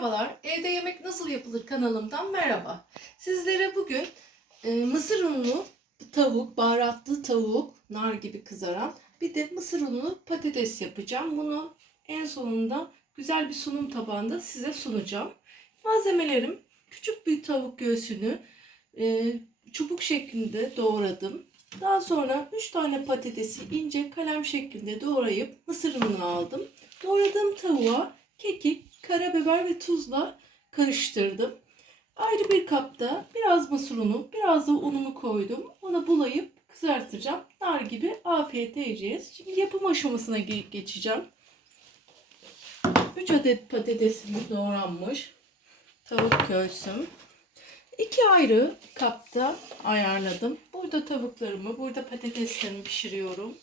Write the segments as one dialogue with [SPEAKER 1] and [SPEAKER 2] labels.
[SPEAKER 1] Merhabalar, evde yemek nasıl yapılır kanalımdan merhaba. Sizlere bugün e, mısır unlu tavuk, baharatlı tavuk, nar gibi kızaran bir de mısır unlu patates yapacağım. Bunu en sonunda güzel bir sunum tabağında size sunacağım. Malzemelerim küçük bir tavuk göğsünü e, çubuk şeklinde doğradım. Daha sonra 3 tane patatesi ince kalem şeklinde doğrayıp mısır ununu aldım. Doğradığım tavuğa kekik, karabiber ve tuzla karıştırdım. Ayrı bir kapta biraz mısır unu, biraz da unumu koydum. Ona bulayıp kızartacağım. Nar gibi afiyetle yiyeceğiz. Şimdi yapım aşamasına ge- geçeceğim. 3 adet patatesimiz doğranmış. Tavuk göğsüm. İki ayrı kapta ayarladım. Burada tavuklarımı, burada patateslerimi pişiriyorum.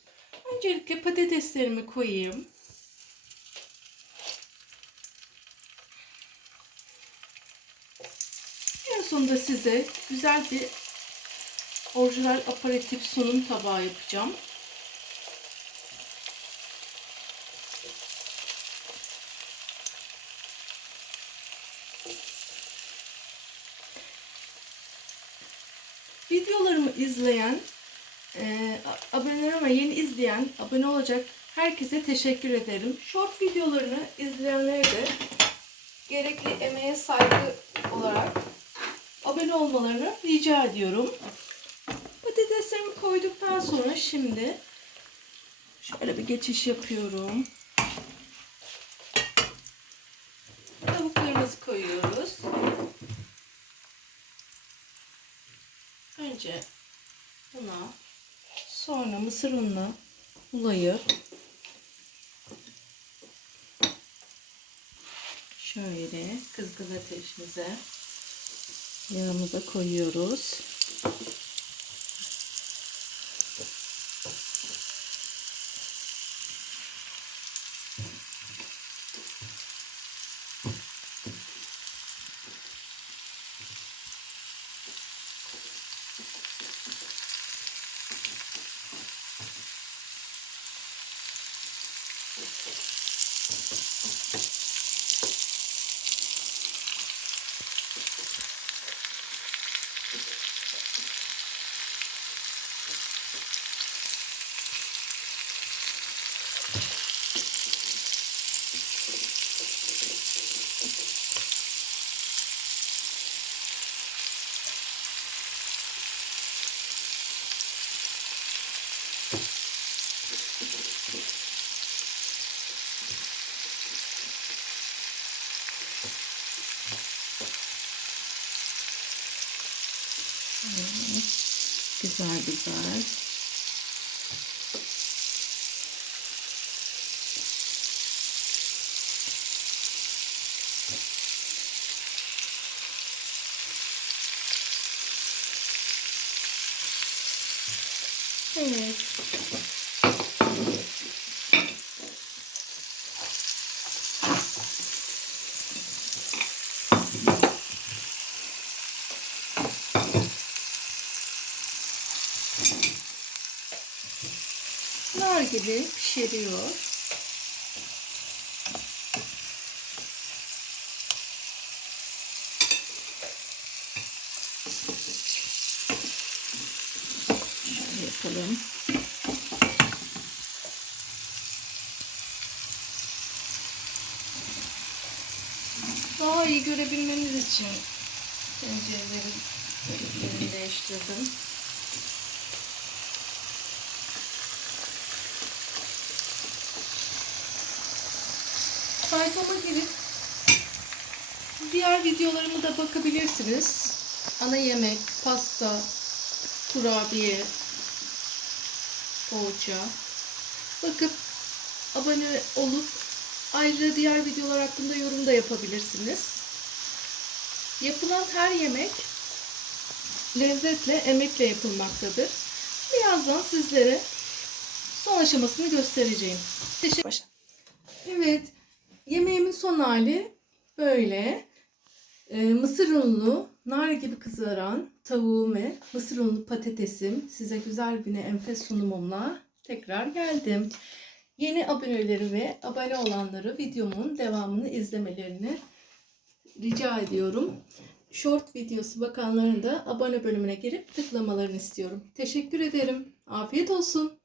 [SPEAKER 1] Öncelikle patateslerimi koyayım. Sonunda size güzel bir orijinal aperatif sunum tabağı yapacağım. Videolarımı izleyen, e, abonelerime yeni izleyen, abone olacak herkese teşekkür ederim. Short videolarını izleyenlere de gerekli emeğe saygı olarak abone olmalarını rica ediyorum. Patateslerimi koyduktan sonra şimdi şöyle bir geçiş yapıyorum. Tavuklarımızı koyuyoruz. Önce buna sonra mısır ununa bulayıp şöyle kızgın ateşimize yağımıza koyuyoruz. Evet, güzel güzel. Evet. nar gibi pişiriyor. Yapalım. Daha iyi görebilmeniz için tencerelerin yerini değiştirdim. sayfama girip diğer videolarımı da bakabilirsiniz. Ana yemek, pasta, kurabiye, poğaça. Bakıp abone olup ayrıca diğer videolar hakkında yorum da yapabilirsiniz. Yapılan her yemek lezzetle, emekle yapılmaktadır. Birazdan sizlere son aşamasını göstereceğim. Teşekkür Evet, Yemeğimin son hali böyle. Ee, mısır unlu, nar gibi kızaran tavuğum ve mısır unlu patatesim. Size güzel bir enfes sunumumla tekrar geldim. Yeni aboneleri ve abone olanları videomun devamını izlemelerini rica ediyorum. Short videosu bakanların da abone bölümüne girip tıklamalarını istiyorum. Teşekkür ederim. Afiyet olsun.